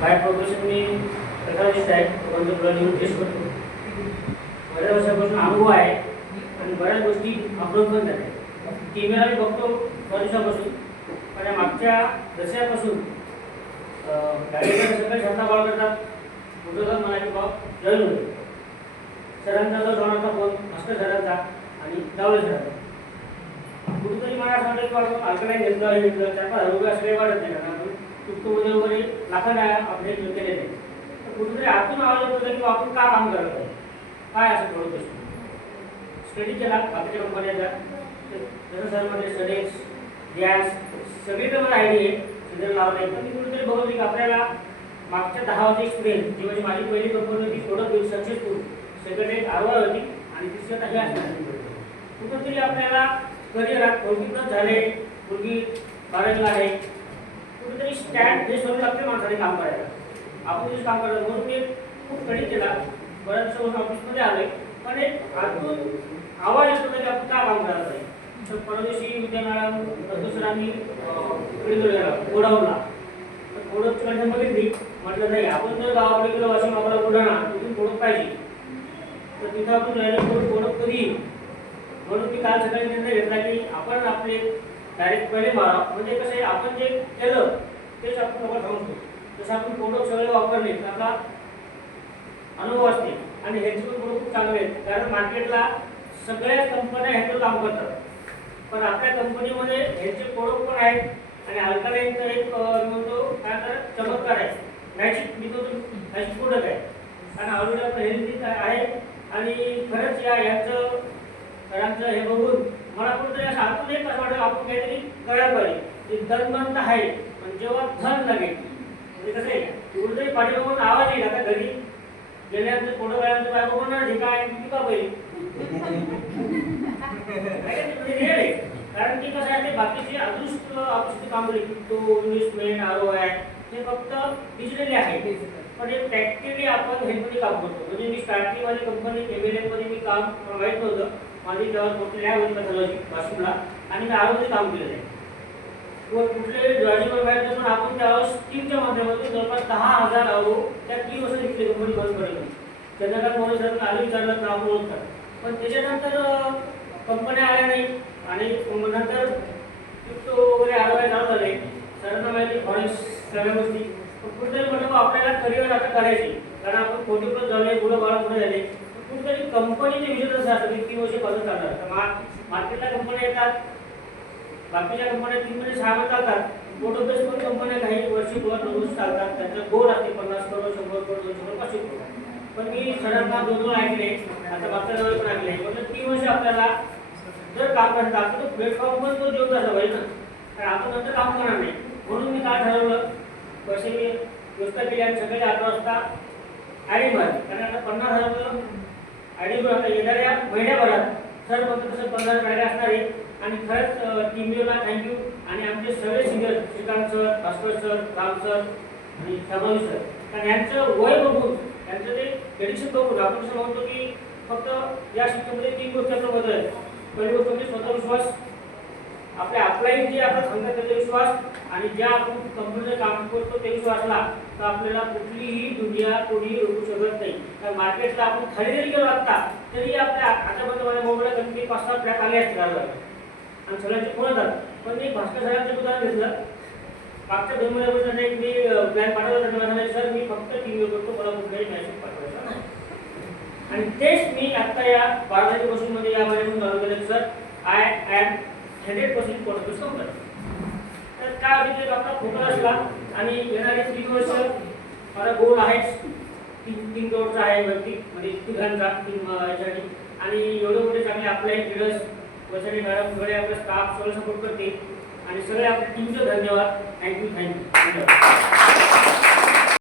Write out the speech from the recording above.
By profession मी प्रकारनिष्ठ आहे. लिहून taste करतो. बऱ्याच वर्षापासून अनुभव आहे आणि बऱ्याच गोष्टी अपलोड पण झाल्या. टीव्हीला मी बघतो बऱ्याच दिवसापासून, पण मागच्या दशकापासून गाडीवर सगळे छंदा कॉल करतात. कुठं मला की बाबा जॉईन होईल. सरांचा जो जोडाचा फोन मास्टर सरांचा आणि जावळे सरांचा कुठेतरी मला असं वाटतं की बाबा अल्कलाईन घेतलं हे घेतलं 4-5 रुपये असले वाटत नाही. कारण आपण तुमच्यामध्ये वगैरे लाखांना अपडेट केले नाही. तर कुठेतरी आतून आवाज येतो की आपण का काम करत आहे, काय असं थोडं स्टडी केला बाकीच्या कंपन्यांचा. जसं सरमध्ये स्टडीज गॅस सगळी तर मला आयडिया आहे. सगळं लावलं आहे. पण मी कुठेतरी बघतो की आपल्याला मागच्या 10 वर्ष एक्सपिरियन्स जी माझी पहिली कंपनी होती प्रोडक्ट सक्सेसफुल, सेकंड एक आरवार होती आणि तिसरी आता ही असणार. कुठेतरी आपल्याला करिअरात मुलगी झाले, मुलगी बारावीला आहे, कुठेतरी स्टँड हे सोडून लागते माणसाने काम करायला. आपण जे काम करतो म्हणून मी खूप स्टडी केला. बऱ्याच वर्ष ऑफिसमध्ये आले, पण एक आतून आवाज येतो की आपण का काम करायला पाहिजे. तर परदेशी विद्या मॅडम सरांनी इकडे गेला गोडाऊनला. तर प्रोडक्टची कंडिशन बघितली. म्हटलं नाही, आपण जर गावाकडे गेलो वाशिम आपला बुलढाणा तिथून प्रोडक्ट पाहिजे, तर तिथं आपण डायरेक्ट प्रोडक्ट कधी येईल. म्हणून मी काल सकाळी निर्णय घेतला की आपण आपले डायरेक्ट पहिले मारा. म्हणजे कसं आहे, आपण जे केलं तेच आपण लोकांना सांगतो. जसं आपण प्रोडक्ट सगळे वापरले तर आपला अनुभव असते आणि ह्याचे पण प्रोडक्ट खूप चांगले आहेत. कारण मार्केटला सगळ्या कंपन्या ह्याचं काम करतात, पण आपल्या कंपनीमध्ये ह्याचे प्रोडक्ट पण आहेत. आणि अल्कलाईनचं एक म्हणतो काय तर चमत्कार आहे, मॅजिक मॅजिक प्रोडक्ट आहे. कारण ऑलरेडी आपलं हेल्थ आहे आणि खरंच यांचं सरांचं हे बघून मला कुठेतरी असं आतून एक असं वाटेल आपण काहीतरी करायला पाहिजे. ते धनवंत आहे, पण जेव्हा धन लागेल म्हणजे कसं आहे कुठेतरी पाठीमागून आवाज येईल. आता घरी गेल्यानंतर थोडं वेळानंतर बायको म्हणणार हे काय किती का पाहिजे. कारण की कसं आहे, ते बाकीचे अदृष्ट आपण काम केले क्रिप्टो इन्व्हेस्टमेंट ROI हे फक्त डिजिटली आहे, पण हे प्रॅक्टिकली आपण हेल्थमध्ये काम करतो. म्हणजे मी स्टार्टिंगवाली कंपनी मध्ये मी काम माहीत नव्हतं. माझी जेव्हा कुठली लॅब होती पॅथॉलॉजी वाशिमला आणि मी आरोग्यामध्ये काम केलेलं आहे. व कुठले जॉईनिंग व्हायचं पण आपण त्यावेळेस स्कीमच्या माध्यमातून जवळपास 10,000 € त्या 3 वर्ष घेतली कंपनी बंद पडली. चंद्रकांत मोरे सरांना आधी विचारलं तर आपण ओळखतात, पण त्याच्यानंतर कंपन्या आल्या नाही आणि नंतर क्रिप्टो वगैरे ROI चालू झाले. सरांना माहिती फॉरेक्स सगळ्या गोष्टी. कुठेतरी म्हटलं आपल्याला करिअर आता करायची, कारण आपण 40+ झाले, पुढे बाळा पुढे झाले. कुठेतरी कंपनीचे विजय असं असतं की 3 वर्ष कसं चालणार. तर मार्केटला कंपन्या येतात, बाकीच्या कंपन्या 3 महिने 6 महिने चालतात. प्रोडक्ट पण कंपन्या काही वर्षी किंवा 2 वर्ष चालतात. त्यांचं गोल असते 50 करोड 100 करोड 200 करोड 500 करोड. पण मी सरांना 2 ऐकले, आता मागच्या वेळेस पण ऐकले. म्हणजे 3 वर्ष आपल्याला जर काम करायचं असेल तर प्लॅटफॉर्म पण तो जेवढा असा पाहिजे ना, कारण आपण नंतर काम करणार नाही. म्हणून मी काय ठरवलं, पैसे मी व्यवस्था केली आणि सकाळी 11 वाजता आय डी भरली. कारण आता 50,000 आय डी आता येणाऱ्या महिन्याभरात सर फक्त तसं 15 गाड्या असणार आहे. आणि खरंच टीमला थँक्यू. आणि आमचे सगळे senior Shrikant sir, Bhaskar sir, Ram sir आणि शमावी सर, कारण यांचं वय बघून यांचं ते डेडिकेशन बघून आपण असं म्हणतो की फक्त या शिक्षणामध्ये 3 गोष्टी आपण बदल आहेत. पहिली गोष्ट म्हणजे स्वतः विश्वास, आपल्या अप्लाईड जे आपण सांगतात त्याचा विश्वास, आणि ज्या आपण कंपनीचं काम करतो ते विश्वासला तर आपल्याला कुठलीही दुनिया कोणी रोखू शकत नाही. कारण मार्केटला आपण खाली जरी गेलो आता तरी आपल्या आतापर्यंत माझ्या मोबाईलला कमी 5-7 ट्रॅक आले असतील आणि सगळ्यांचे फोन येतात. पण मी भास्कर सरांचं उदाहरण घेतलं. मागच्या 2 महिन्यापासून एक मी प्लॅन पाठवला तर सर मी फक्त टीव्ही करतो, मला कुठलाही मॅसेज पाठवायचा नाही. आणि तेच मी आता या 12 तारखेपासून या महिन्यातून चालू केलं. Sir I am 100% confidence company. तर काय होते आपला फोकस असला आणि येणारे 3 वर्ष मला गोल आहे 3 करोडचा आहे वैयक्तिक, म्हणजे तिघांचा यासाठी. आणि एवढे मोठे चांगले अप्लाईड लीडर्स वैशाली मॅडम सगळे आपले स्टाफ सगळं सपोर्ट करते आणि सगळे आपल्या टीमचे धन्यवाद. थँक्यू.